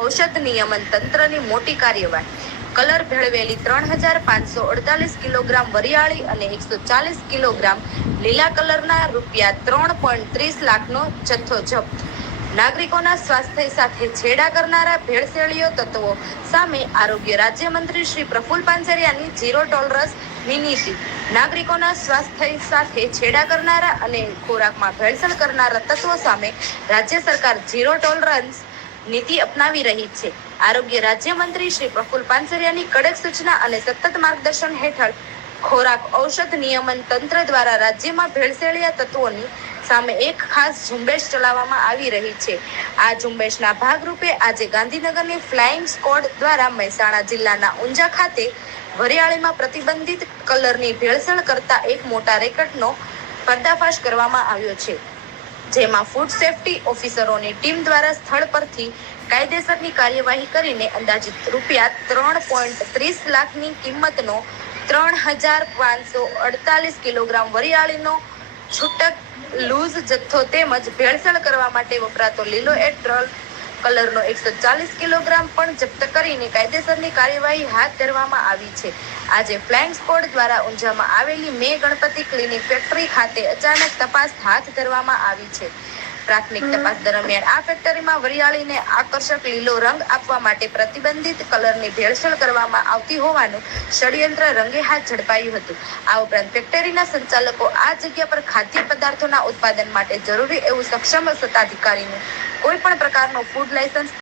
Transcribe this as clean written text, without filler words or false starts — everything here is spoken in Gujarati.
ઔષધ નિયમન તંત્રની મોટી કાર્યવાહી. કલર ભેળવેલી 3548 કિલોગ્રામ વરિયાળી અને 140 કિલોગ્રામ લીલા કલરના ₹3.30 લાખનો જથ્થો જપ્ત. નાગરિકોના સ્વાસ્થ્ય સાથે છેડા કરનારા ભેળસેળીય તત્વો સામે આરોગ્ય રાજ્યમંત્રી શ્રી પ્રફુલ પાનસરિયાની ઝીરો ટોલરન્સની નીતિ. નાગરિકોના સ્વાસ્થ્ય સાથે છેડા કરનારા અને ખોરાકમાં ભેળસેળ કરનારા તત્વો સામે રાજ્ય સરકાર ઝીરો ટોલરન્સ નીતિ અપનાવી રહી છે. આરોગ્ય રાજ્યમંત્રી શ્રી પ્રફુલ પાનસરિયાની કડક સૂચના અને સતત માર્ગદર્શન હેઠળ ખોરાક ઔષધ નિયમન તંત્ર દ્વારા રાજ્યમાં ભેળસેળિયા તત્વોની સામે એક ખાસ ઝુંબેશ ચલાવવામાં આવી રહી છે. આ ઝુંબેશના ભાગરૂપે આજે ગાંધીનગરની ફ્લાઇંગ સ્ક્વોડ દ્વારા મહેસાણા જિલ્લાના ઊંઝા ખાતે વરિયાળીમાં પ્રતિબંધિત કલરની ભેળસેળ કરતા એક મોટા રેકેટનો પર્દાફાશ કરવામાં આવ્યો છે, જેમાં ફૂડ સેફ્ટી ઓફિસરોની ટીમ દ્વારા સ્થળ પરથી કાયદેસરની કાર્યવાહી કરીને અંદાજિત ₹3.30 લાખની કિંમતનો 3548 કિલોગ્રામ વરિયાળીનો છૂટક લૂઝ જથ્થો તેમજ ભેળસેળ કરવા માટે વપરાતો લીલો એટ્રલ કલરનો 140 કિલોગ્રામ પણ જપ્ત કરીને કાયદેસરની કાર્યવાહી હાથ ધરવામાં આવી છે. આજે ફ્લાઇંગ સ્ક્વોડ દ્વારા ઊંઝામાં આવેલી મે ગણપતિ ક્લિનિક ફેક્ટરી ખાતે અચાનક તપાસ હાથ ધરવામાં આવી છે. પ્રાથમિક તપાસ દરમિયાન આ ફેક્ટરીમાં વરિયાળીને આકર્ષક લીલો રંગ આપવા માટે પ્રતિબંધિત કલરની ભેળસેળ કરવામાં આવતી હોવાનું ષડયંત્ર રંગે હાથ ઝડપાયું હતું. આ ઉપરાંત ફેક્ટરીના સંચાલકો આ જગ્યા પર ખાદ્ય પદાર્થોના ઉત્પાદન માટે જરૂરી એવું સક્ષમ સત્તાધિકારીનું કોઈ પણ પ્રકારનું ફૂડ લાયસન્સ